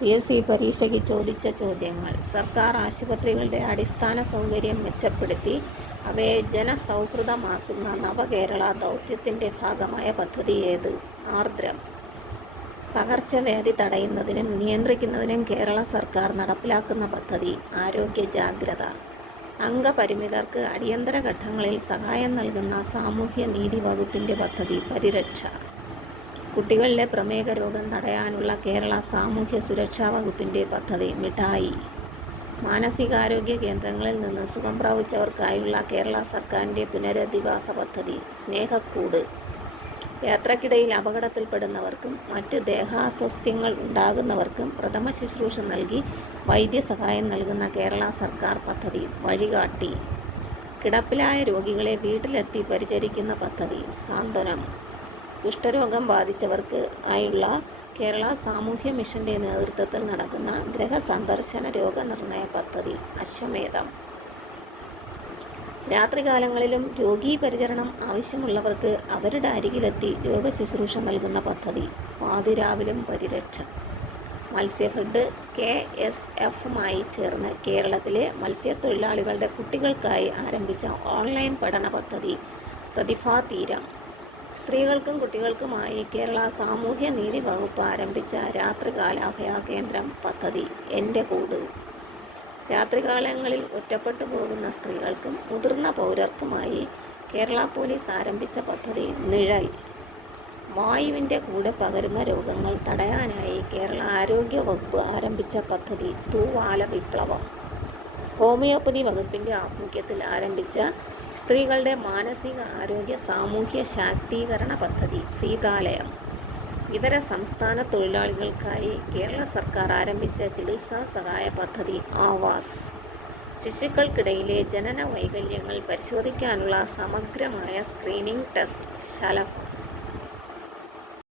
PSC പരീക്ഷയ്ക്ക് ചോദിച്ച ചോദ്യങ്ങൾ. സർക്കാർ ആശുപത്രികളുടെ അടിസ്ഥാന സൗകര്യം മെച്ചപ്പെടുത്തി അവയെ ജനസൗഹൃദമാക്കുന്ന നവകേരള ദൗത്യത്തിൻ്റെ ഭാഗമായ പദ്ധതി ഏത്? ആർദ്രം. പകർച്ചവ്യാധി തടയുന്നതിനും നിയന്ത്രിക്കുന്നതിനും കേരള സർക്കാർ നടപ്പിലാക്കുന്ന പദ്ധതി ആരോഗ്യ ജാഗ്രത. അംഗപരിമിതർക്ക് അടിയന്തര ഘട്ടങ്ങളിൽ സഹായം നൽകുന്ന സാമൂഹ്യനീതി വകുപ്പിൻ്റെ പദ്ധതി പരിരക്ഷ. കുട്ടികളിലെ പ്രമേഹ രോഗം തടയാനുള്ള കേരള സാമൂഹ്യ സുരക്ഷാ വകുപ്പിൻ്റെ പദ്ധതി മിഠായി. മാനസികാരോഗ്യ കേന്ദ്രങ്ങളിൽ നിന്ന് സുഖം പ്രാപിച്ചവർക്കായുള്ള കേരള സർക്കാരിൻ്റെ പുനരധിവാസ പദ്ധതി സ്നേഹക്കൂട്. യാത്രക്കിടയിൽ അപകടത്തിൽപ്പെടുന്നവർക്കും മറ്റ് ദേഹാസ്വാസ്ഥ്യങ്ങൾ ഉണ്ടാകുന്നവർക്കും പ്രഥമ ശുശ്രൂഷ നൽകി വൈദ്യസഹായം നൽകുന്ന കേരള സർക്കാർ പദ്ധതി വഴികാട്ടി. കിടപ്പിലായ രോഗികളെ വീട്ടിലെത്തി പരിചരിക്കുന്ന പദ്ധതി സാന്ത്വനം. കുഷ്ഠരോഗം ബാധിച്ചവർക്ക് ആയുള്ള കേരള സാമൂഹ്യ മിഷൻ്റെ നേതൃത്വത്തിൽ നടക്കുന്ന ഗൃഹസന്ദർശന രോഗനിർണയ പദ്ധതി അശ്വമേധം. രാത്രികാലങ്ങളിലും രോഗീ പരിചരണം ആവശ്യമുള്ളവർക്ക് അവരുടെ അരികിലെത്തി രോഗശുശ്രൂഷ നൽകുന്ന പദ്ധതി പാതിരാവിലും പരിരക്ഷ. മത്സ്യഫെഡ് KSFുമായി ചേർന്ന് കേരളത്തിലെ മത്സ്യത്തൊഴിലാളികളുടെ കുട്ടികൾക്കായി ആരംഭിച്ച ഓൺലൈൻ പഠന പദ്ധതി പ്രതിഭാതീരം. സ്ത്രീകൾക്കും കുട്ടികൾക്കുമായി കേരള സാമൂഹ്യ നീതി വകുപ്പ് ആരംഭിച്ച രാത്രികാല അഭയകേന്ദ്രം പദ്ധതി എൻ്റെ കൂട്. രാത്രികാലങ്ങളിൽ ഒറ്റപ്പെട്ടു പോകുന്ന സ്ത്രീകൾക്കും മുതിർന്ന പൗരർക്കുമായി കേരള പോലീസ് ആരംഭിച്ച പദ്ധതി നിഴൽ. വായുവിൻ്റെ കൂടെ പകരുന്ന രോഗങ്ങൾ തടയാനായി കേരള ആരോഗ്യ വകുപ്പ് ആരംഭിച്ച പദ്ധതി തൂവാല വിപ്ലവം. ഹോമിയോപ്പതി വകുപ്പിൻ്റെ ആഭിമുഖ്യത്തിൽ ആരംഭിച്ച സ്ത്രീകളുടെ മാനസിക ആരോഗ്യ സാമൂഹ്യ ശാക്തീകരണ പദ്ധതി സീതാലയം. ഇതര സംസ്ഥാന തൊഴിലാളികൾക്കായി കേരള സർക്കാർ ആരംഭിച്ച ചികിത്സാ സഹായ പദ്ധതി ആവാസ്. ശിശുക്കൾക്കിടയിലെ ജനന വൈകല്യങ്ങൾ പരിശോധിക്കാനുള്ള സമഗ്രമായ സ്ക്രീനിംഗ് ടെസ്റ്റ് ശലഭം.